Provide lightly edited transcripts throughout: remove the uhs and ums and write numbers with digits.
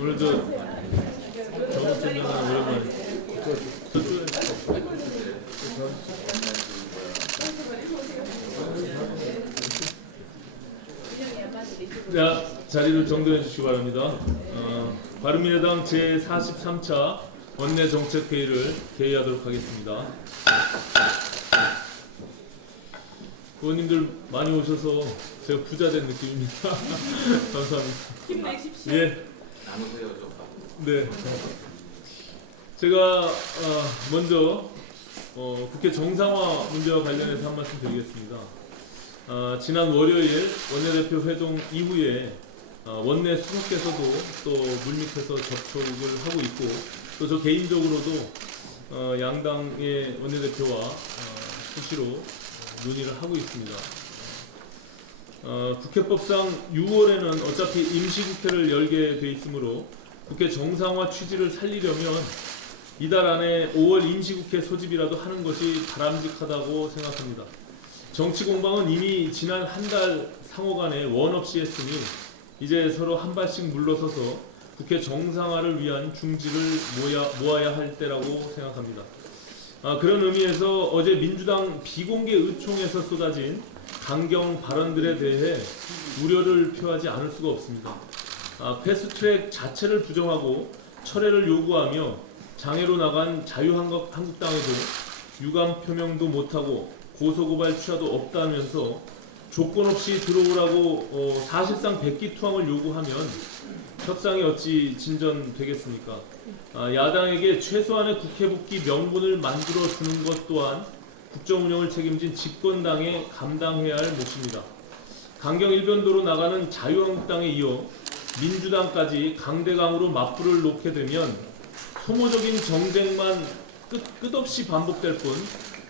오늘 정우팀장은 오랜만에 자, 자리를 정돈해 주시기 바랍니다. 바른미래당 제43차 원내정책회의를 개의하도록 하겠습니다. 의원님들 많이 오셔서 제가 부자 된 느낌입니다. 감사합니다. 힘내십시오. 예. 나누세요 좀. 네. 제가 먼저 국회 정상화 문제와 관련해서 한 말씀 드리겠습니다. 지난 월요일 원내대표 회동 이후에 원내 수석께서도 또 물밑에서 접촉을 하고 있고 또 저 개인적으로도 양당의 원내대표와 수시로 논의를 하고 있습니다. 국회법상 6월에는 어차피 임시국회를 열게 돼 있으므로 국회 정상화 취지를 살리려면 이달 안에 5월 임시국회 소집이라도 하는 것이 바람직하다고 생각합니다. 정치 공방은 이미 지난 한 달 상호 간에 원 없이 했으니 이제 서로 한 발씩 물러서서 국회 정상화를 위한 중지를 모아야 할 때라고 생각합니다. 그런 의미에서 어제 민주당 비공개 의총에서 쏟아진 강경 발언들에 대해 우려를 표하지 않을 수가 없습니다. 패스트트랙 자체를 부정하고 철회를 요구하며 장애로 나간 자유한국당에도 유감 표명도 못하고 고소고발 취하도 없다면서 조건 없이 들어오라고 사실상 백기투항을 요구하면 협상이 어찌 진전되겠습니까? 야당에게 최소한의 국회 복귀 명분을 만들어 주는 것 또한 국정 운영을 책임진 집권당에 감당해야 할 몫입니다. 강경 일변도로 나가는 자유한국당에 이어 민주당까지 강대강으로 맞불을 놓게 되면 소모적인 정쟁만 끝없이 반복될 뿐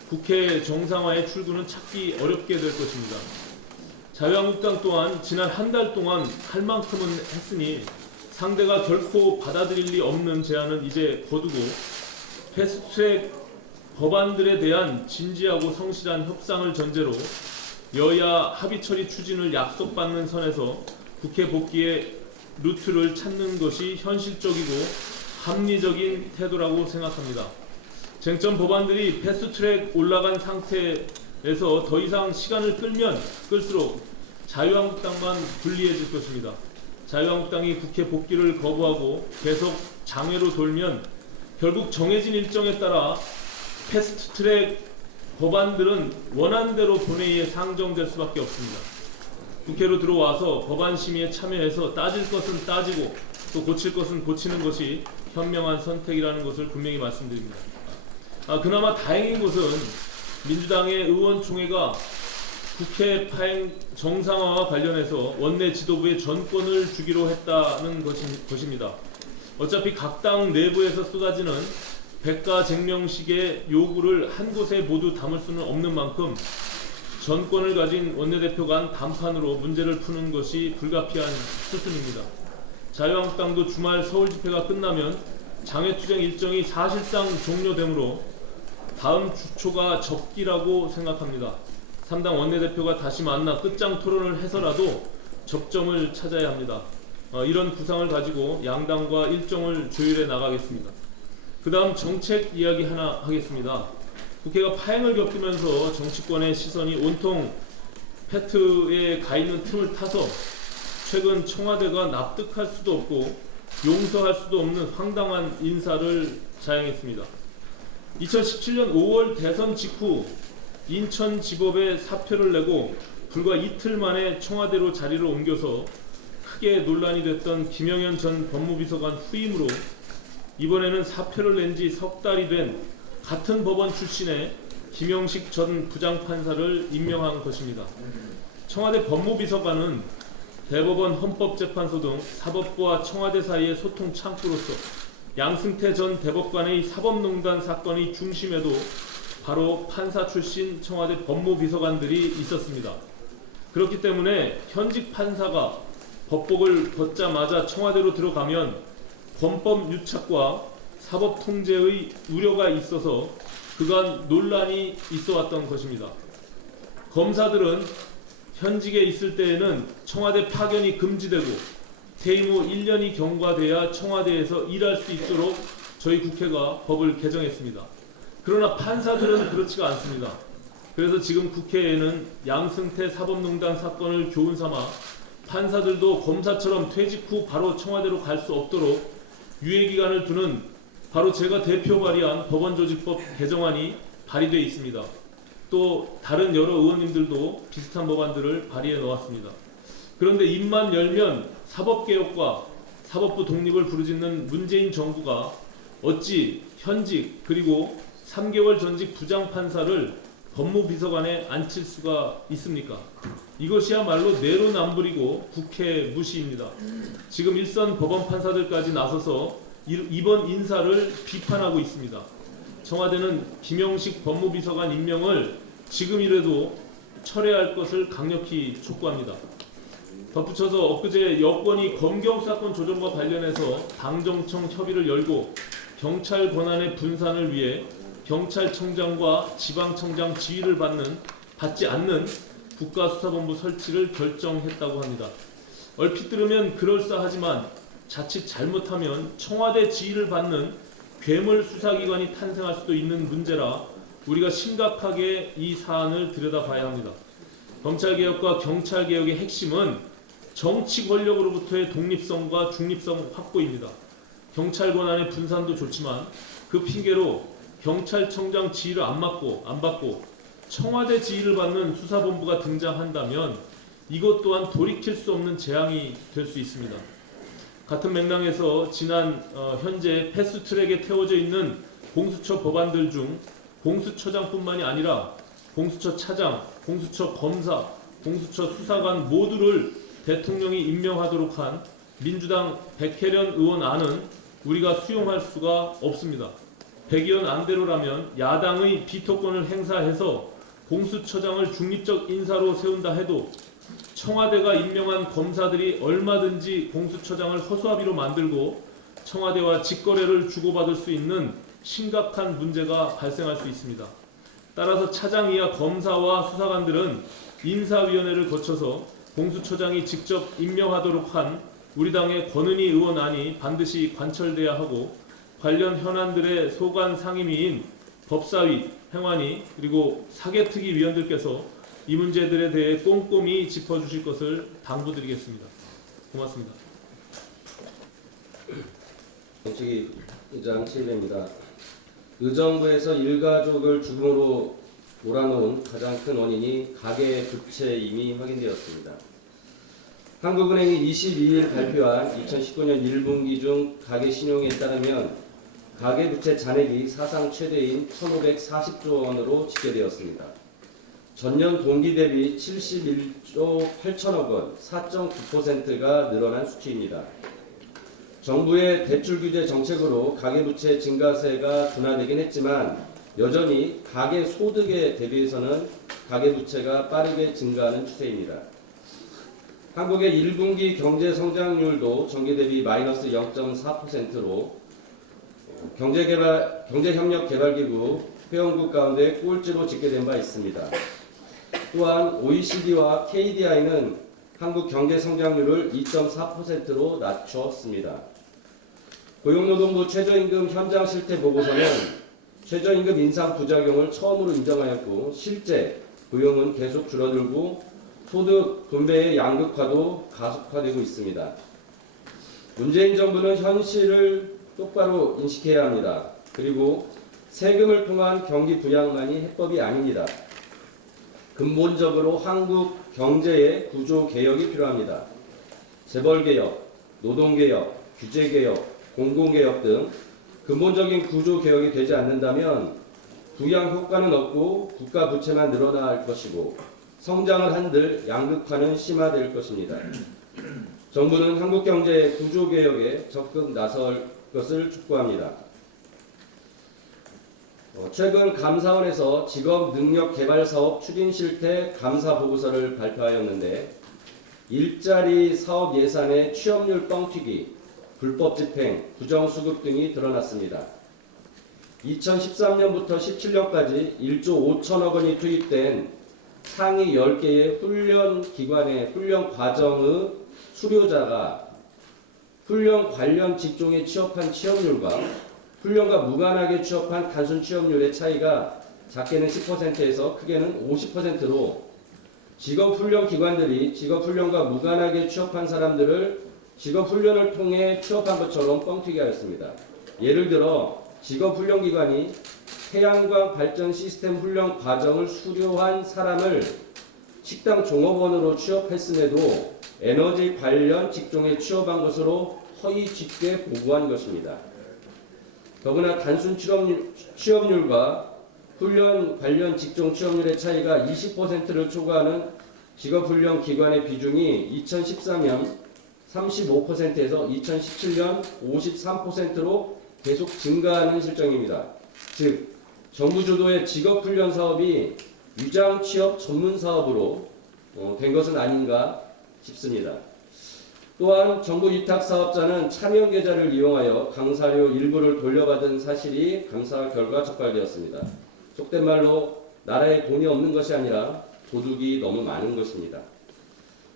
국회 정상화의 출구는 찾기 어렵게 될 것입니다. 자유한국당 또한 지난 한 달 동안 할 만큼은 했으니 상대가 결코 받아들일 리 없는 제안은 이제 거두고 패스트트랙 법안들에 대한 진지하고 성실한 협상을 전제로 여야 합의 처리 추진을 약속받는 선에서 국회 복귀의 루트를 찾는 것이 현실적이고 합리적인 태도라고 생각합니다. 쟁점 법안들이 패스트트랙 올라간 상태에서 더 이상 시간을 끌면 끌수록 자유한국당만 불리해질 것입니다. 자유한국당이 국회 복귀를 거부하고 계속 장외로 돌면 결국 정해진 일정에 따라 패스트트랙 법안들은 원안대로 본회의에 상정될 수밖에 없습니다. 국회로 들어와서 법안 심의에 참여해서 따질 것은 따지고 또 고칠 것은 고치는 것이 현명한 선택이라는 것을 분명히 말씀드립니다. 그나마 다행인 것은 민주당의 의원총회가 국회 파행 정상화와 관련해서 원내 지도부에 전권을 주기로 했다는 것입니다. 어차피 각 당 내부에서 쏟아지는 백가쟁명식의 요구를 한 곳에 모두 담을 수는 없는 만큼 전권을 가진 원내대표 간 담판으로 문제를 푸는 것이 불가피한 수순입니다. 자유한국당도 주말 서울 집회가 끝나면 장외투쟁 일정이 사실상 종료되므로 다음 주초가 적기라고 생각합니다. 3당 원내대표가 다시 만나 끝장 토론을 해서라도 접점을 찾아야 합니다. 이런 구상을 가지고 양당과 일정을 조율해 나가겠습니다. 그 다음 정책 이야기 하나 하겠습니다. 국회가 파행을 겪으면서 정치권의 시선이 온통 패트에 가 있는 틈을 타서 최근 청와대가 납득할 수도 없고 용서할 수도 없는 황당한 인사를 자행했습니다. 2017년 5월 대선 직후 인천지법에 사표를 내고 불과 이틀 만에 청와대로 자리를 옮겨서 크게 논란이 됐던 김영현 전 법무비서관 후임으로 이번에는 사표를 낸 지 석 달이 된 같은 법원 출신의 김영식 전 부장판사를 임명한 것입니다. 청와대 법무비서관은 대법원, 헌법재판소 등 사법부와 청와대 사이의 소통 창구로서 양승태 전 대법관의 사법농단 사건의 중심에도 바로 판사 출신 청와대 법무비서관들이 있었습니다. 그렇기 때문에 현직 판사가 법복을 벗자마자 청와대로 들어가면 권법 유착과 사법 통제의 우려가 있어서 그간 논란이 있어 왔던 것입니다. 검사들은 현직에 있을 때에는 청와대 파견이 금지되고 퇴임 후 1년이 경과돼야 청와대에서 일할 수 있도록 저희 국회가 법을 개정했습니다. 그러나 판사들은 그렇지가 않습니다. 그래서 지금 국회에는 양승태 사법농단 사건을 교훈 삼아 판사들도 검사처럼 퇴직 후 바로 청와대로 갈 수 없도록 유예기간을 두는 바로 제가 대표 발의한 법원조직법 개정안이 발의되어 있습니다. 또 다른 여러 의원님들도 비슷한 법안들을 발의해 놓았습니다. 그런데 입만 열면 사법개혁과 사법부 독립을 부르짖는 문재인 정부가 어찌 현직 그리고 3개월 전직 부장판사를 법무비서관에 앉힐 수가 있습니까? 이것이야말로 내로남불이고 국회 무시입니다. 지금 일선 법원 판사들까지 나서서 이번 인사를 비판하고 있습니다. 청와대는 김영식 법무비서관 임명을 지금이라도 철회할 것을 강력히 촉구합니다. 덧붙여서 엊그제 여권이 검경수사권 조정과 관련해서 당정청 협의를 열고 경찰 권한의 분산을 위해 경찰청장과 지방청장 지휘를 받지 않는 국가수사본부 설치를 결정했다고 합니다. 얼핏 들으면 그럴싸하지만 자칫 잘못하면 청와대 지휘를 받는 괴물 수사기관이 탄생할 수도 있는 문제라 우리가 심각하게 이 사안을 들여다봐야 합니다. 검찰개혁과 경찰개혁의 핵심은 정치 권력으로부터의 독립성과 중립성 확보입니다. 경찰 권한의 분산도 좋지만 그 핑계로 경찰청장 지휘를 안 받고 청와대 지휘를 받는 수사본부가 등장한다면 이것 또한 돌이킬 수 없는 재앙이 될 수 있습니다. 같은 맥락에서 현재 패스트트랙에 태워져 있는 공수처 법안들 중 공수처장뿐만이 아니라 공수처 차장, 공수처 검사, 공수처 수사관 모두를 대통령이 임명하도록 한 민주당 백혜련 의원 안은 우리가 수용할 수가 없습니다. 백 의원 안대로라면 야당의 비토권을 행사해서 공수처장을 중립적 인사로 세운다 해도 청와대가 임명한 검사들이 얼마든지 공수처장을 허수아비로 만들고 청와대와 직거래를 주고받을 수 있는 심각한 문제가 발생할 수 있습니다. 따라서 차장 이하 검사와 수사관들은 인사위원회를 거쳐서 공수처장이 직접 임명하도록 한 우리 당의 권은희 의원 안이 반드시 관철돼야 하고 관련 현안들의 소관 상임위인 법사위, 행안위 그리고 사개특위 위원들께서 이 문제들에 대해 꼼꼼히 짚어주실 것을 당부드리겠습니다. 고맙습니다. 정책위 의장 최일래입니다. 의정부에서 일가족을 죽음으로 몰아놓은 가장 큰 원인이 가계부채임이 확인되었습니다. 한국은행이 22일 발표한 2019년 1분기 중 가계신용에 따르면 가계부채 잔액이 사상 최대인 1,540조 원으로 집계되었습니다. 전년 동기 대비 71조 8천억 원, 4.9%가 늘어난 수치입니다. 정부의 대출 규제 정책으로 가계부채 증가세가 둔화되긴 했지만 여전히 가계 소득에 대비해서는 가계부채가 빠르게 증가하는 추세입니다. 한국의 1분기 경제 성장률도 전기 대비 마이너스 0.4%로 경제협력개발기구 회원국 가운데 꼴찌로 집계된 바 있습니다. 또한 OECD와 KDI는 한국 경제 성장률을 2.4%로 낮추었습니다. 고용노동부 최저임금 현장 실태 보고서는 최저임금 인상 부작용을 처음으로 인정하였고 실제 고용은 계속 줄어들고 소득 분배의 양극화도 가속화되고 있습니다. 문재인 정부는 현실을 똑바로 인식해야 합니다. 그리고 세금을 통한 경기 부양만이 해법이 아닙니다. 근본적으로 한국 경제의 구조 개혁이 필요합니다. 재벌개혁, 노동개혁, 규제개혁, 공공개혁 등 근본적인 구조 개혁이 되지 않는다면 부양 효과는 없고 국가 부채만 늘어날 것이고 성장을 한들 양극화는 심화될 것입니다. 정부는 한국경제 구조개혁에 적극 나설 것을 촉구합니다. 최근 감사원에서 직업능력개발사업 추진실태 감사보고서를 발표하였는데 일자리 사업 예산의 취업률 뻥튀기, 불법 집행, 부정수급 등이 드러났습니다. 2013년부터 17년까지 1조 5천억 원이 투입된 상위 10개의 훈련기관의 훈련 과정의 수료자가 훈련 관련 직종에 취업한 취업률과 훈련과 무관하게 취업한 단순 취업률의 차이가 작게는 10%에서 크게는 50%로 직업훈련기관들이 직업훈련과 무관하게 취업한 사람들을 직업훈련을 통해 취업한 것처럼 뻥튀기 하였습니다. 예를 들어 직업훈련기관이 태양광 발전 시스템 훈련 과정을 수료한 사람을 식당 종업원으로 취업했음에도 에너지 관련 직종에 취업한 것으로 허위 집계 보고한 것입니다. 더구나 단순 취업률과 훈련 관련 직종 취업률의 차이가 20%를 초과하는 직업훈련 기관의 비중이 2013년 35%에서 2017년 53%로 계속 증가하는 실정입니다. 즉, 정부 주도의 직업훈련 사업이 위장 취업 전문 사업으로 된 것은 아닌가 싶습니다. 또한 정부 위탁 사업자는 차명 계좌를 이용하여 강사료 일부를 돌려받은 사실이 감사 결과 적발되었습니다. 속된 말로 나라에 돈이 없는 것이 아니라 도둑이 너무 많은 것입니다.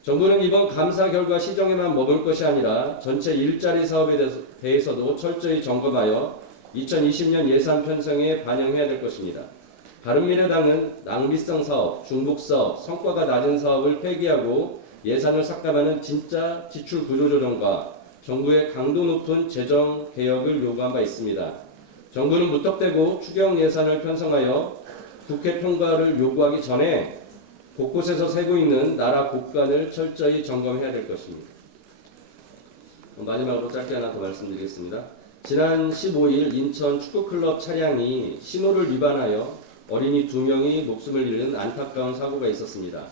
정부는 이번 감사 결과 시정에만 머물 것이 아니라 전체 일자리 사업에 대해서도 철저히 점검하여 2020년 예산 편성에 반영해야 될 것입니다. 바른미래당은 낭비성 사업, 중복 사업, 성과가 낮은 사업을 폐기하고 예산을 삭감하는 진짜 지출 구조조정과 정부의 강도 높은 재정 개혁을 요구한 바 있습니다. 정부는 무턱대고 추경 예산을 편성하여 국회 통과를 요구하기 전에 곳곳에서 새고 있는 나라 곳간을 철저히 점검해야 될 것입니다. 마지막으로 짧게 하나 더 말씀드리겠습니다. 지난 15일 인천 축구클럽 차량이 신호를 위반하여 어린이 2명이 목숨을 잃는 안타까운 사고가 있었습니다.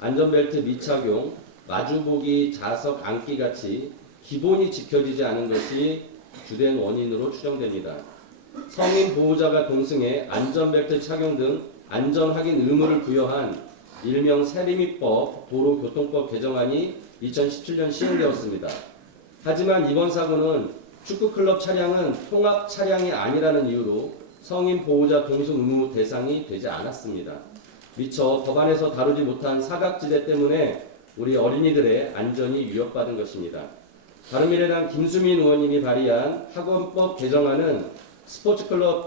안전벨트 미착용, 마주보기 좌석 앉기 같이 기본이 지켜지지 않은 것이 주된 원인으로 추정됩니다. 성인 보호자가 동승해 안전벨트 착용 등 안전 확인 의무를 부여한 일명 세리미법 도로교통법 개정안이 2017년 시행되었습니다. 하지만 이번 사고는 축구클럽 차량은 통합 차량이 아니라는 이유로 성인 보호자 동승 의무 대상이 되지 않았습니다. 미처 법안에서 다루지 못한 사각지대 때문에 우리 어린이들의 안전이 위협받은 것입니다. 바른미래당 김수민 의원님이 발의한 학원법 개정안은 스포츠클럽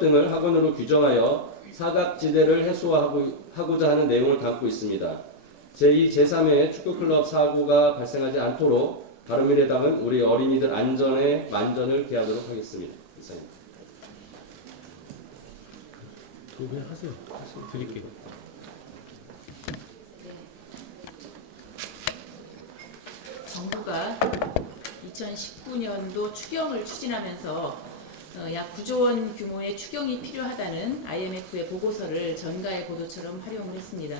등을 학원으로 규정하여 사각지대를 해소하고자 하는 내용을 담고 있습니다. 제2, 제3회 축구클럽 사고가 발생하지 않도록 바른미래당은 우리 어린이들 안전에 만전을 기하도록 하겠습니다. 이상입니다. 그냥 하세요. 드릴게요. 정부가 2019년도 추경을 추진하면서 약 9조 원 규모의 추경이 필요하다는 IMF의 보고서를 전가의 보도처럼 활용을 했습니다.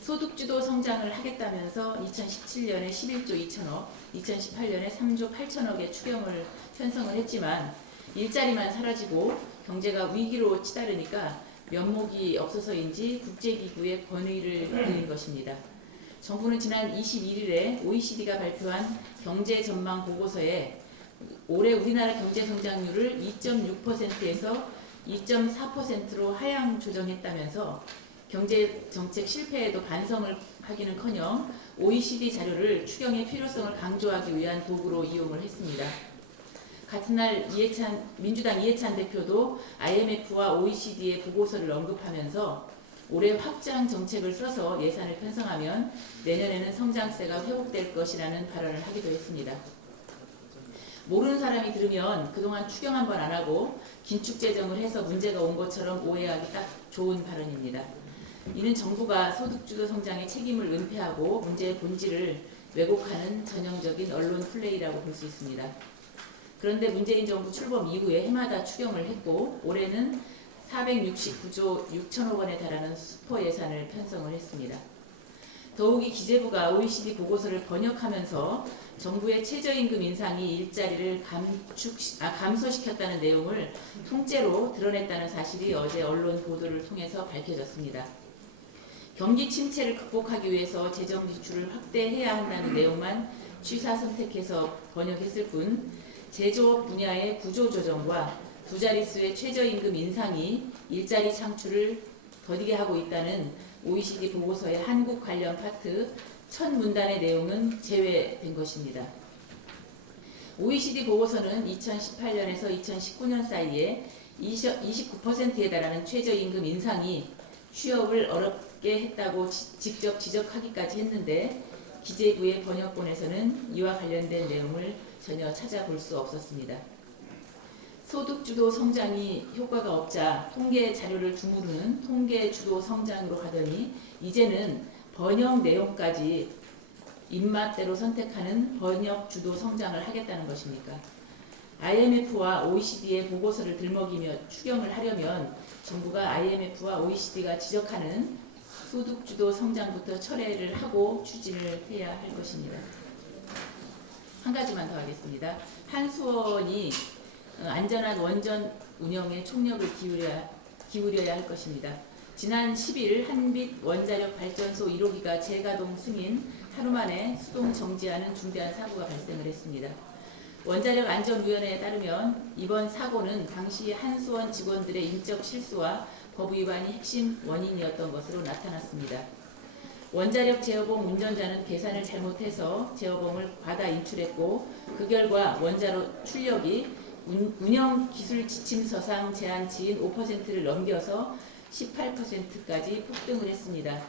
소득주도 성장을 하겠다면서 2017년에 11조 2천억, 2018년에 3조 8천억의 추경을 편성을 했지만 일자리만 사라지고 경제가 위기로 치달으니까 면목이 없어서인지 국제기구의 권위를 빌린 것입니다. 정부는 지난 21일에 OECD가 발표한 경제 전망 보고서에 올해 우리나라 경제 성장률을 2.6%에서 2.4%로 하향 조정했다면서 경제 정책 실패에도 반성을 하기는커녕 OECD 자료를 추경의 필요성을 강조하기 위한 도구로 이용을 했습니다. 같은 날 민주당 이해찬 대표도 IMF와 OECD의 보고서를 언급하면서 올해 확장 정책을 써서 예산을 편성하면 내년에는 성장세가 회복될 것이라는 발언을 하기도 했습니다. 모르는 사람이 들으면 그동안 추경 한 번 안 하고 긴축 재정을 해서 문제가 온 것처럼 오해하기 딱 좋은 발언입니다. 이는 정부가 소득주도 성장의 책임을 은폐하고 문제의 본질을 왜곡하는 전형적인 언론 플레이라고 볼 수 있습니다. 그런데 문재인 정부 출범 이후에 해마다 추경을 했고 올해는 469조 6천억 원에 달하는 슈퍼 예산을 편성을 했습니다. 더욱이 기재부가 OECD 보고서를 번역하면서 정부의 최저임금 인상이 일자리를 감소시켰다는 내용을 통째로 드러냈다는 사실이 어제 언론 보도를 통해서 밝혀졌습니다. 경기 침체를 극복하기 위해서 재정 지출을 확대해야 한다는 내용만 취사 선택해서 번역했을 뿐 제조업 분야의 구조조정과 두 자릿수의 최저임금 인상이 일자리 창출을 더디게 하고 있다는 OECD 보고서의 한국 관련 파트 첫 문단의 내용은 제외된 것입니다. OECD 보고서는 2018년에서 2019년 사이에 29%에 달하는 최저임금 인상이 취업을 어렵게 했다고 직접 지적하기까지 했는데 기재부의 번역본에서는 이와 관련된 내용을 전혀 찾아볼 수 없었습니다. 소득주도 성장이 효과가 없자 통계 자료를 주무르는 통계주도 성장으로 가더니 이제는 번역 내용까지 입맛대로 선택하는 번역주도 성장을 하겠다는 것입니까? IMF와 OECD의 보고서를 들먹이며 추경을 하려면 정부가 IMF와 OECD가 지적하는 소득주도 성장부터 철회를 하고 추진을 해야 할 것입니다. 한 가지만 더 하겠습니다. 한수원이 안전한 원전 운영에 총력을 기울여야 할 것입니다. 지난 10일 한빛 원자력 발전소 1호기가 재가동 승인 하루 만에 수동 정지하는 중대한 사고가 발생을 했습니다. 원자력 안전위원회에 따르면 이번 사고는 당시 한수원 직원들의 인적 실수와 법 위반이 핵심 원인이었던 것으로 나타났습니다. 원자력 제어봉 운전자는 계산을 잘못해서 제어봉을 과다 인출했고 그 결과 원자로 출력이 운영 기술 지침서상 제한치인 5%를 넘겨서 18%까지 폭등을 했습니다.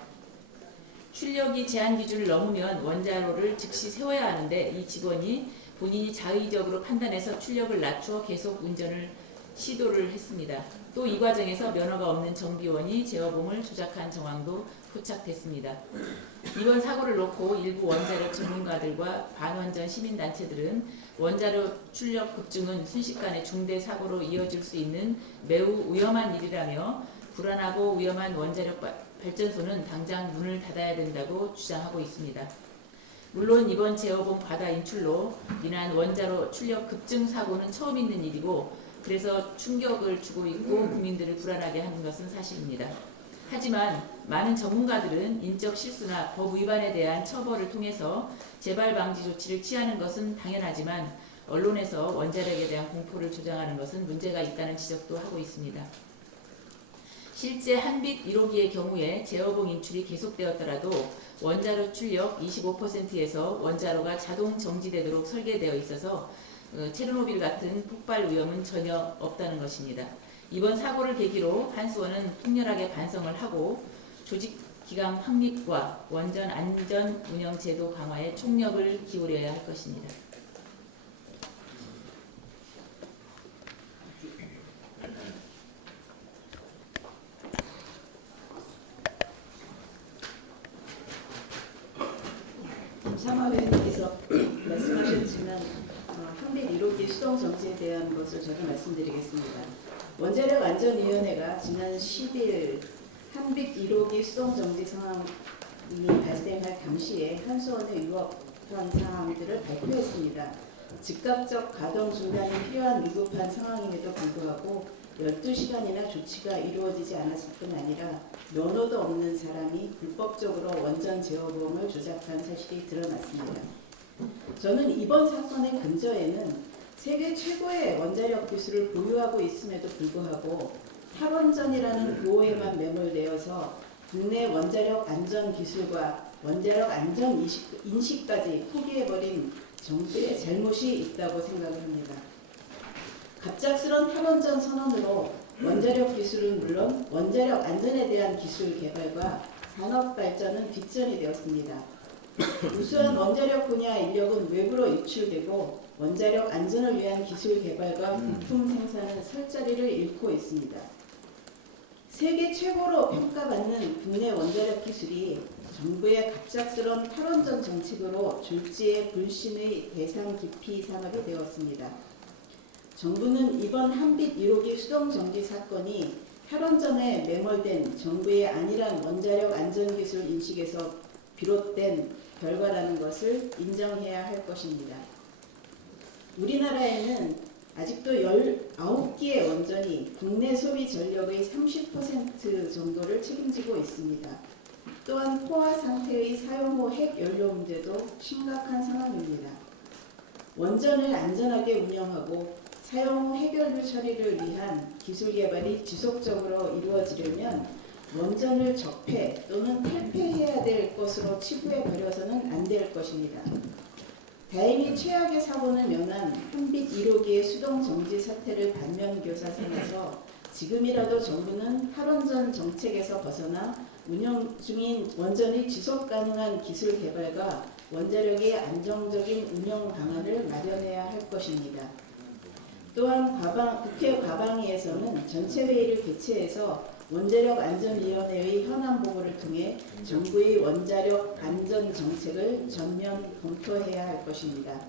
출력이 제한 기준을 넘으면 원자로를 즉시 세워야 하는데 이 직원이 본인이 자의적으로 판단해서 출력을 낮춰 계속 운전을 시도를 했습니다. 또 이 과정에서 면허가 없는 정비원이 제어봉을 조작한 정황도 포착됐습니다. 이번 사고를 놓고 일부 원자력 전문가들과 반원전 시민단체들은 원자로 출력 급증은 순식간에 중대 사고로 이어질 수 있는 매우 위험한 일이라며 불안하고 위험한 원자력 발전소는 당장 문을 닫아야 된다고 주장하고 있습니다. 물론 이번 제어봉 과다 인출로 인한 원자로 출력 급증 사고는 처음 있는 일이고 그래서 충격을 주고 있고 국민들을 불안하게 하는 것은 사실입니다. 하지만 많은 전문가들은 인적 실수나 법 위반에 대한 처벌을 통해서 재발 방지 조치를 취하는 것은 당연하지만 언론에서 원자력에 대한 공포를 조장하는 것은 문제가 있다는 지적도 하고 있습니다. 실제 한빛 1호기의 경우에 제어봉 인출이 계속되었더라도 원자로 출력 25%에서 원자로가 자동 정지되도록 설계되어 있어서 체르노빌 같은 폭발 위험은 전혀 없다는 것입니다. 이번 사고를 계기로 한수원은 통렬하게 반성을 하고 조직 기강 확립과 원전 안전 운영 제도 강화에 총력을 기울여야 할 것입니다. 사마위원님께서 말씀하셨지만 한빛 1호기 수동 정지에 대한 것을 제가 말씀드리겠습니다. 원자력 안전위원회가 지난 10일 한빛 1호기 수동 정지 상황이 발생할 당시에 한수원의 위법한 상황들을 발표했습니다. 즉각적 가동 중단이 필요한 위급한 상황임에도 불구하고 12시간이나 조치가 이루어지지 않았을 뿐 아니라 면허도 없는 사람이 불법적으로 원전 제어봉을 조작한 사실이 드러났습니다. 저는 이번 사건의 근저에는 세계 최고의 원자력 기술을 보유하고 있음에도 불구하고 탈원전이라는 구호에만 매몰되어서 국내 원자력 안전 기술과 원자력 안전 인식까지 포기해버린 정부의 잘못이 있다고 생각을 합니다. 갑작스런 탈원전 선언으로 원자력 기술은 물론 원자력 안전에 대한 기술 개발과 산업 발전은 뒷전이 되었습니다. 우수한 원자력 분야 인력은 외부로 유출되고 원자력 안전을 위한 기술 개발과 부품 생산은 설 자리를 잃고 있습니다. 세계 최고로 평가받는 국내 원자력 기술이 정부의 갑작스런 탈원전 정책으로 졸지에 불신의 대상 기피 산업이 되었습니다. 정부는 이번 한빛 1호기 수동 정지 사건이 탈원전에 매몰된 정부의 안일한 원자력 안전기술 인식에서 비롯된 결과라는 것을 인정해야 할 것입니다. 우리나라에는 아직도 19개의 원전이 국내 소비 전력의 30% 정도를 책임지고 있습니다. 또한 포화 상태의 사용 후 핵 연료 문제도 심각한 상황입니다. 원전을 안전하게 운영하고 사용 후 핵연료 처리를 위한 기술 개발이 지속적으로 이루어지려면 원전을 적폐 또는 탈폐해야 될 것으로 치부해 버려서는 안 될 것입니다. 다행히 최악의 사고는 면한 한빛 1호기의 수동 정지 사태를 반면교사 삼아서 지금이라도 정부는 탈원전 정책에서 벗어나 운영 중인 원전의 지속 가능한 기술 개발과 원자력의 안정적인 운영 방안을 마련해야 할 것입니다. 또한 국회 과방위에서는 전체 회의를 개최해서 원자력 안전위원회의 현안 보고를 통해 정부의 원자력 안전 정책을 전면 검토해야 할 것입니다.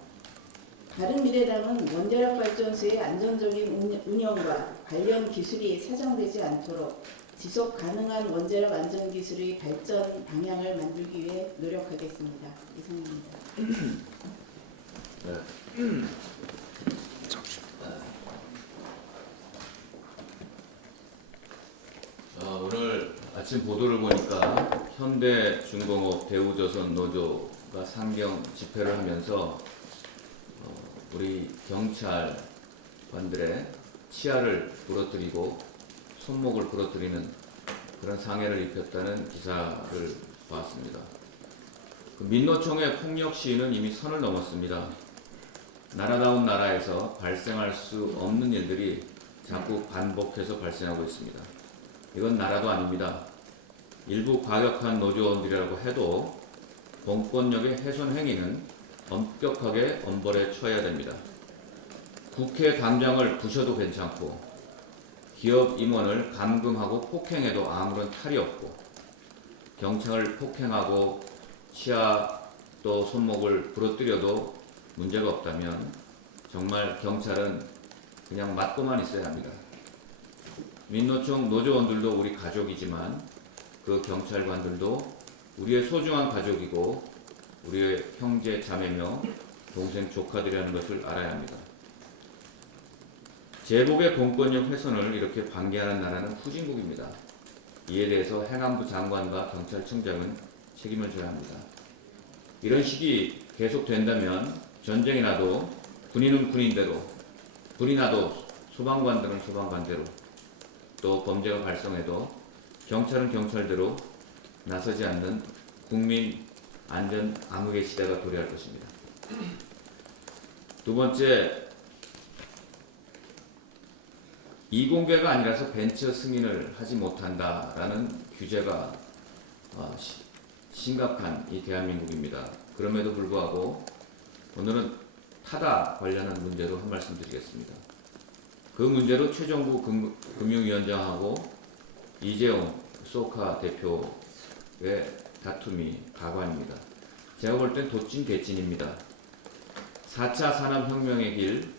바른미래당은 원자력 발전소의 안정적인 운영과 관련 기술이 사정되지 않도록 지속 가능한 원자력 안전 기술의 발전 방향을 만들기 위해 노력하겠습니다. 이상입니다. 오늘 아침 보도를 보니까 현대중공업 대우조선 노조가 상경 집회를 하면서 우리 경찰관들의 치아를 부러뜨리고 손목을 부러뜨리는 그런 상해를 입혔다는 기사를 봤습니다. 그 민노총의 폭력 시위는 이미 선을 넘었습니다. 나라다운 나라에서 발생할 수 없는 일들이 자꾸 반복해서 발생하고 있습니다. 이건 나라도 아닙니다. 일부 과격한 노조원들이라고 해도 공권력의 훼손 행위는 엄격하게 엄벌에 처해야 됩니다. 국회 당장을 부셔도 괜찮고 기업 임원을 감금하고 폭행해도 아무런 탈이 없고 경찰을 폭행하고 치아 또 손목을 부러뜨려도 문제가 없다면 정말 경찰은 그냥 맞고만 있어야 합니다. 민노총 노조원들도 우리 가족이지만 그 경찰관들도 우리의 소중한 가족이고 우리의 형제 자매며 동생 조카들이라는 것을 알아야 합니다. 제복의 공권력 훼손을 이렇게 방기하는 나라는 후진국입니다. 이에 대해서 행안부 장관과 경찰청장은 책임을 져야 합니다. 이런 식이 계속된다면 전쟁이 나도 군인은 군인대로, 불이 나도 소방관들은 소방관대로, 또 범죄가 발생해도 경찰은 경찰대로 나서지 않는 국민 안전 암흑의 시대가 도래할 것입니다. 두 번째, 이공개가 아니라서 벤처 승인을 하지 못한다라는 규제가 심각한 이 대한민국입니다. 그럼에도 불구하고 오늘은 타다 관련한 문제로 한 말씀 드리겠습니다. 그 문제로 최정부 금융위원장하고 이재용 소카 대표의 다툼이 가관입니다. 제가 볼 땐 도찐개찐입니다. 4차 산업혁명의 길,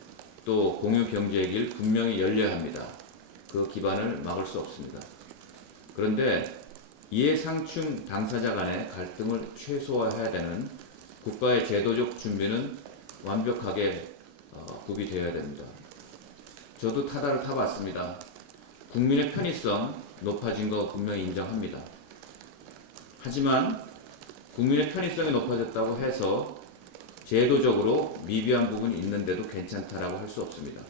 또 공유경제의 길 분명히 열려야 합니다. 그 기반을 막을 수 없습니다. 그런데 이해상충 당사자 간의 갈등을 최소화해야 되는 국가의 제도적 준비는 완벽하게 구비되어야 됩니다. 저도 타다를 타봤습니다. 국민의 편의성 높아진 거 분명히 인정합니다. 하지만 국민의 편의성이 높아졌다고 해서 제도적으로 미비한 부분이 있는데도 괜찮다라고 할 수 없습니다.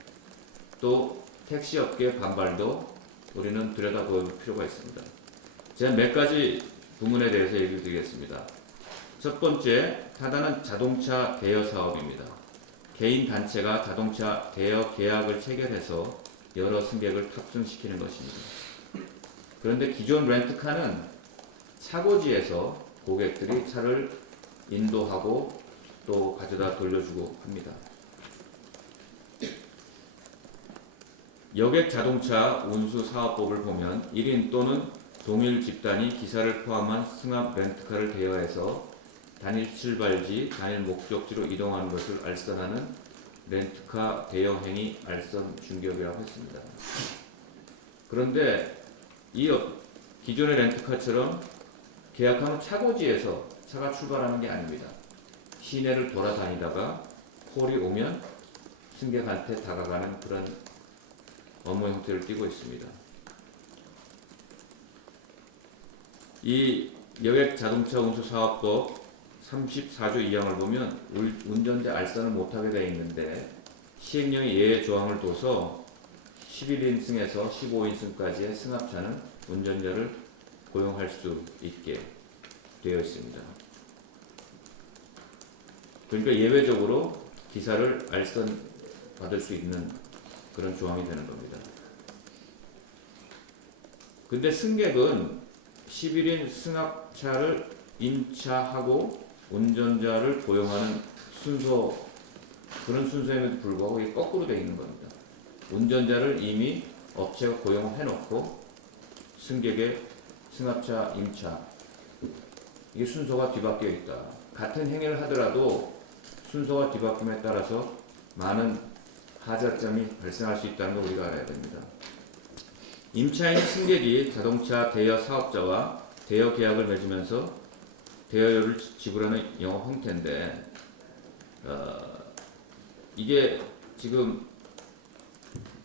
또 택시업계 반발도 우리는 들여다볼 필요가 있습니다. 제가 몇 가지 부문에 대해서 얘기를 드리겠습니다. 첫 번째, 타다는 자동차 대여 사업입니다. 개인 단체가 자동차 대여 계약을 체결해서 여러 승객을 탑승시키는 것입니다. 그런데 기존 렌트카는 차고지에서 고객들이 차를 인도하고 또 가져다 돌려주고 합니다. 여객 자동차 운수 사업법을 보면 1인 또는 동일 집단이 기사를 포함한 승합 렌트카를 대여해서 단일 출발지, 단일 목적지로 이동하는 것을 알선하는 렌트카 대여 행위 알선 중개업이라고 했습니다. 그런데 이 기존의 렌트카처럼 계약하는 차고지에서 차가 출발하는 게 아닙니다. 시내를 돌아다니다가 콜이 오면 승객한테 다가가는 그런 업무 형태를 띠고 있습니다. 이 여객 자동차 운수 사업법 34조 2항을 보면 운전자 알선을 못하게 되어 있는데 시행령에 예외 조항을 둬서 11인승에서 15인승까지의 승합차는 운전자를 고용할 수 있게 되어 있습니다. 그러니까 예외적으로 기사를 알선 받을 수 있는 그런 조항이 되는 겁니다. 근데 승객은 11인 승합차를 임차하고 운전자를 고용하는 순서, 그런 순서임에도 불구하고 이게 거꾸로 되어 있는 겁니다. 운전자를 이미 업체가 고용을 해놓고 승객의 승합차 임차, 이게 순서가 뒤바뀌어 있다. 같은 행위를 하더라도 순서가 뒤바뀜에 따라서 많은 하자점이 발생할 수 있다는 걸 우리가 알아야 됩니다. 임차인 승객이 자동차 대여 사업자와 대여 계약을 맺으면서 대여료를 지불하는 영업 형태인데 이게 지금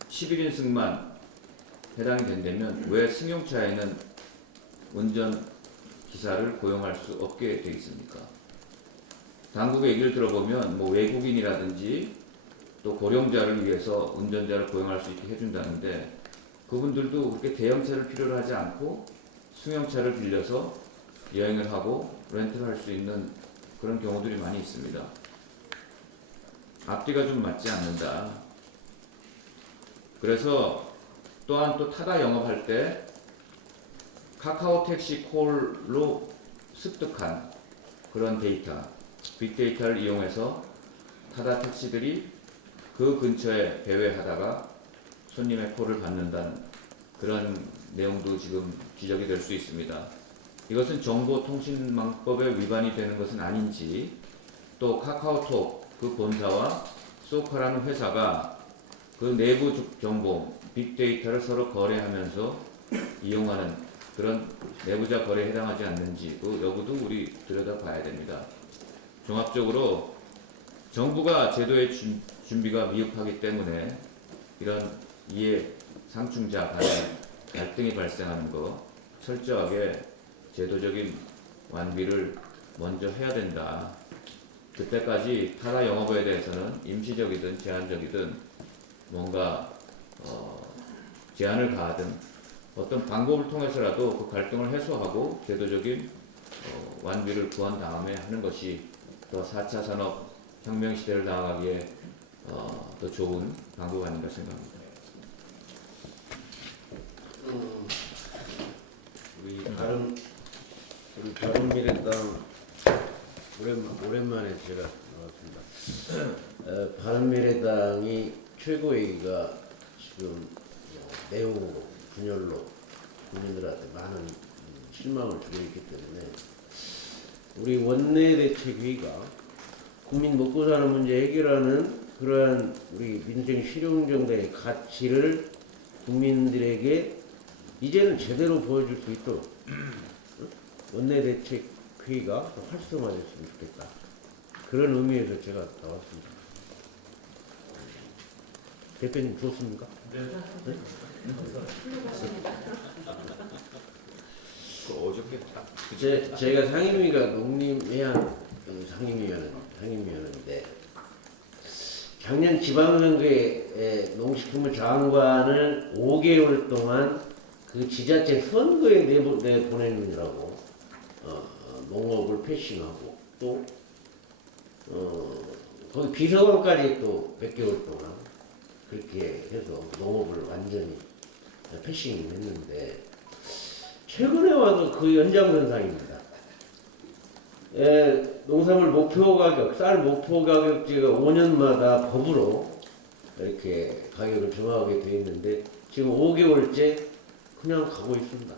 11인승만 해당이 된다면 왜 승용차에는 운전 기사를 고용할 수 없게 되어 있습니까? 당국의 얘기를 들어보면 뭐 외국인이라든지 또 고령자를 위해서 운전자를 고용할 수 있게 해준다는데 그분들도 그렇게 대형차를 필요로 하지 않고 승용차를 빌려서 여행을 하고 렌트를 할 수 있는 그런 경우들이 많이 있습니다. 앞뒤가 좀 맞지 않는다. 그래서 또한 또 타다 영업할 때 카카오 택시 콜로 습득한 그런 데이터, 빅데이터를 이용해서 타다 택시들이 그 근처에 배회하다가 손님의 콜을 받는다는 그런 내용도 지금 지적이 될 수 있습니다. 이것은 정보통신망법에 위반이 되는 것은 아닌지, 또 카카오톡 그 본사와 소카라는 회사가 그 내부 정보, 빅데이터를 서로 거래하면서 이용하는 그런 내부자 거래에 해당하지 않는지 그 여부도 우리 들여다봐야 됩니다. 종합적으로 정부가 제도의 준비가 미흡하기 때문에 이런 이해 상충자 간의 갈등이 발생하는 거 철저하게 제도적인 완비를 먼저 해야 된다. 그때까지 타다 영업에 대해서는 임시적이든 제한적이든 뭔가 제한을 가하든 어떤 방법을 통해서라도 그 갈등을 해소하고 제도적인 완비를 구한 다음에 하는 것이 더 4차 산업 혁명 시대를 나아가기에 더 좋은 방법 아닌가 생각합니다. 우리 바른미래당 오랜만에 제가 나왔습니다. 바른미래당이 최고위가 지금 매우 분열로 국민들한테 많은 실망을 주고 있기 때문에 우리 원내대책위가 국민 먹고 사는 문제 해결하는 그러한 우리 민생 실용정당의 가치를 국민들에게 이제는 제대로 보여줄 수 있도록 원내대책회의가 활성화됐으면 좋겠다. 그런 의미에서 제가 나왔습니다. 대표님 좋습니까? 네. 어저께 딱 제가 상임위가 농림해양 상임위원인데 작년 지방선거에 농식품부 장관을 5개월 동안 그 지자체 선거에 내보내느라고 농업을 패싱하고 또 거기 비서관까지 또 몇 개월 동안 그렇게 해서 농업을 완전히 패싱했는데 최근에 와서 그 연장선상입니다. 농산물 목표 가격, 쌀 목표 가격제가 5년마다 법으로 이렇게 가격을 정하게 돼 있는데 지금 5개월째 그냥 가고 있습니다.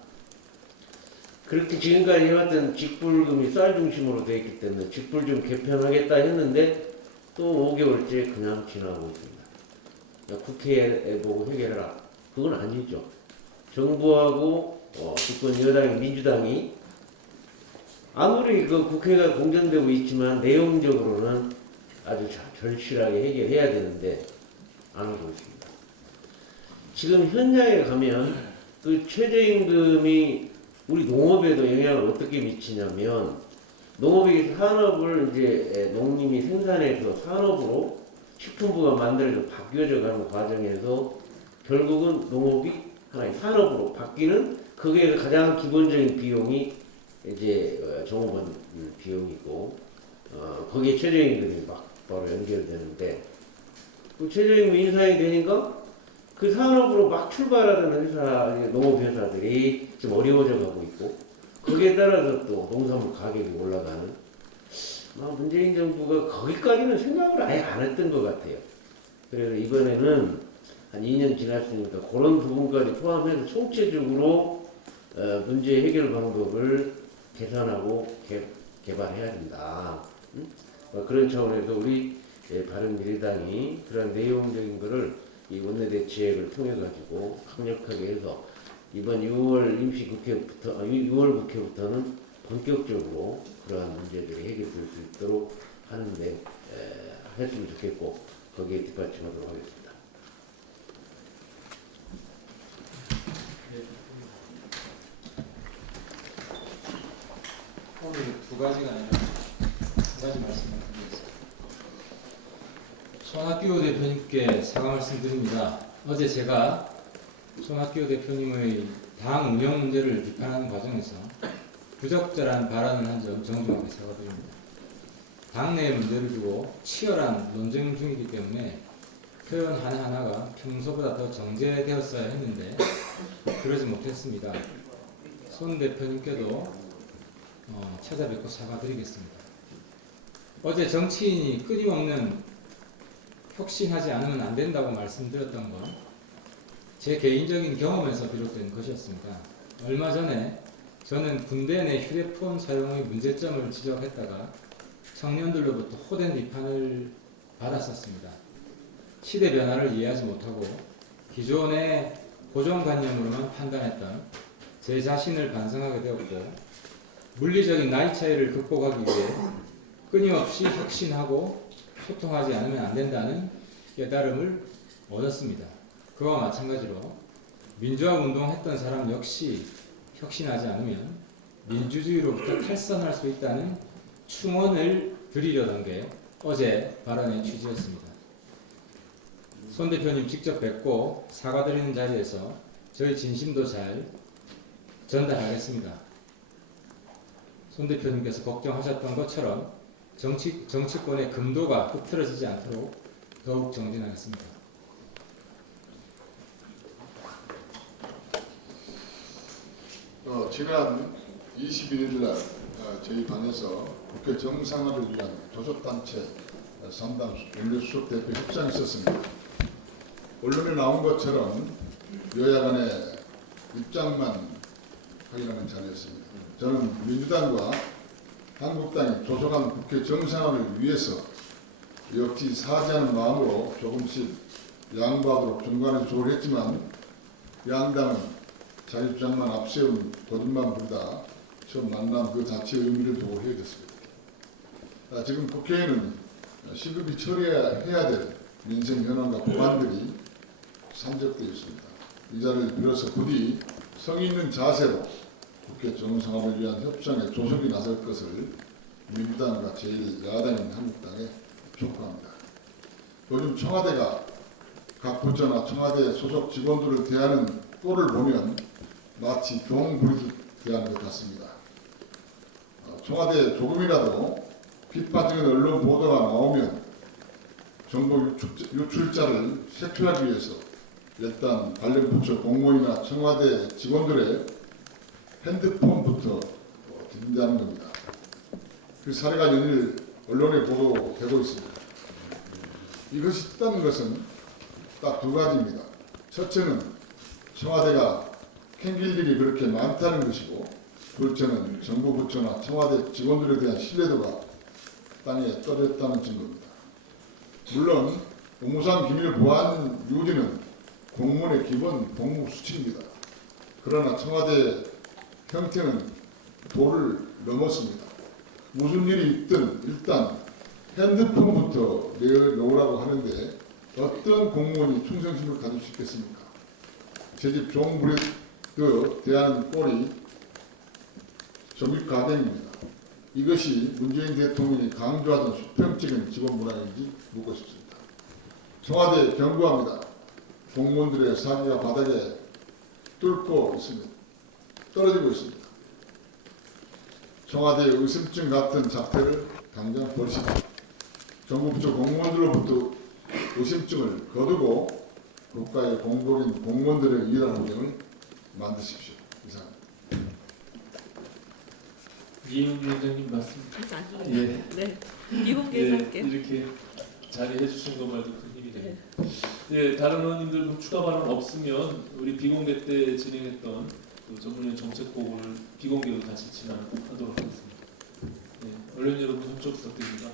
그렇게 지금까지 해왔던 직불금이 쌀 중심으로 되어 있기 때문에 직불 좀 개편하겠다 했는데 또 5개월째 그냥 지나고 있습니다. 국회에 보고 해결해라. 그건 아니죠. 정부하고 집권 여당인 민주당이 아무리 그 국회가 공전되고 있지만 내용적으로는 아주 절실하게 해결해야 되는데 안 하고 있습니다. 지금 현장에 가면 그 최저임금이 우리 농업에도 영향을 어떻게 미치냐면 농업이 산업을 이제 농림이 생산해서 산업으로 식품부가 만들어져 바뀌어져 가는 과정에서 결국은 농업이 하나의 산업으로 바뀌는 그게 가장 기본적인 비용이 이제 종업원 비용이고 거기에 최저임금이 막 바로 연결되는데 그 최저임금 인상이 되니까 그 산업으로 막 출발하는 회사 농업 회사들이 좀 어려워져 가고 있고 거기에 따라서 또 농산물 가격이 올라가는 문재인 정부가 거기까지는 생각을 아예 안 했던 것 같아요. 그래서 이번에는 한 2년 지났으니까 그런 부분까지 포함해서 총체적으로 문제 해결 방법을 개선하고 개발해야 된다. 그런 차원에서 우리 바른미래당이 그런 내용적인 것을 이 원내대책을 통해 가지고 강력하게 해서 이번 6월 임시국회부터 6월 국회부터는 본격적으로 그러한 문제들이 해결될 수 있도록 하는데 했으면 좋겠고 거기에 뒷받침하도록 하겠습니다. 오늘 두 가지가 아니라 한 가지 말씀드리겠습니다. 손학규 대표님께 사과 말씀드립니다. 어제 제가 손학규 대표님의 당 운영 문제를 비판하는 과정에서 부적절한 발언을 한 점 정중하게 사과드립니다. 당내 문제를 두고 치열한 논쟁 중이기 때문에 표현 하나하나가 평소보다 더 정제되었어야 했는데 그러지 못했습니다. 손 대표님께도 찾아뵙고 사과드리겠습니다. 어제 정치인이 끊임없는 혁신하지 않으면 안 된다고 말씀드렸던 건 제 개인적인 경험에서 비롯된 것이었습니다. 얼마 전에 저는 군대 내 휴대폰 사용의 문제점을 지적했다가 청년들로부터 호된 비판을 받았었습니다. 시대 변화를 이해하지 못하고 기존의 고정관념으로만 판단했던 제 자신을 반성하게 되었고 물리적인 나이 차이를 극복하기 위해 끊임없이 혁신하고 소통하지 않으면 안 된다는 깨달음을 얻었습니다. 그와 마찬가지로 민주화 운동했던 사람 역시 혁신하지 않으면 민주주의로부터 탈선할 수 있다는 충언을 드리려던 게 어제 발언의 취지였습니다. 손 대표님 직접 뵙고 사과드리는 자리에서 저희 진심도 잘 전달하겠습니다. 손 대표님께서 걱정하셨던 것처럼 정치권의 금도가 흐트러지지 않도록 더욱 정진하겠습니다. 지난 21일 날 저희 방에서 국회 정상화를 위한 교섭단체 상당 원내수석 대표 협상이 있었습니다. 언론에 나온 것처럼 여야 간의 입장만 확인하는 자리였습니다. 저는 민주당과 한국당이 조속한 국회 정상화를 위해서 역지사지하는 마음으로 조금씩 양보하도록 중간에 조언을 했지만 양당은 자기 주장만 앞세운 거듭만 부르다 처음 만남 그 자체의 의미를 두고 헤어졌습니다. 지금 국회에는 시급히 처리해야 될 민생 현안과 법안들이 산적되어 있습니다. 이 자리를 빌어서 부디 성의 있는 자세로 국회 정상화를 위한 협상에 조속히 나설 것을 민주당과 제1야당인 한국당에 촉구합니다. 요즘 청와대가 각 부처나 청와대 소속 직원들을 대하는 꼴을 보면 마치 종 부리듯 대하는 것 같습니다. 청와대에 조금이라도 비판적인 언론 보도가 나오면 정보 유출자를 색출하기 위해서 일단 관련 부처 공무원이나 청와대 직원들의 핸드폰부터 딘다는 겁니다. 그 사례가 연일 언론에 보도되고 있습니다. 이것이 뜻하는 것은 딱 두 가지입니다. 첫째는 청와대가 캥길 일이 그렇게 많다는 것이고, 둘째는 정부 부처나 청와대 직원들에 대한 신뢰도가 땅에 떨어졌다는 증거입니다. 물론 업무상 기밀 보안 유지는 공무원의 기본 복무 수칙입니다. 그러나 청와대 형태는 도를 넘었습니다. 무슨 일이 있든 일단 핸드폰부터 내놓으라고 하는데 어떤 공무원이 충성심을 가질 수 있겠습니까? 제집 종브레드 대한 꼴이 점입가경입니다. 이것이 문재인 대통령이 강조하던 수평적인 직원 문화인지 묻고 싶습니다. 청와대에 경고합니다. 공무원들의 사기가 바닥에 뚫고 있습니다. 떨어지고 있습니다. 청와대의 의심증 같은 작태를 당장 버리시고 정부 부처 공무원들로부터 의심증을 거두고 국가의 공복인 공무원들의 일하는 환경을 만드십시오. 이상. 이혜영 위원장님 말씀. 네. 네. 비공개에서 할게요. 이렇게 자리해 주신 것 말도 큰 힘이 됩니다. 예, 다른 의원님들 뭐 추가 발언 없으면 우리 비공개 때 진행했던 그 전문위원 정책법을 비공개로 다시 진행하도록 하겠습니다. 예, 언론 여러분 협조 부탁드립니다.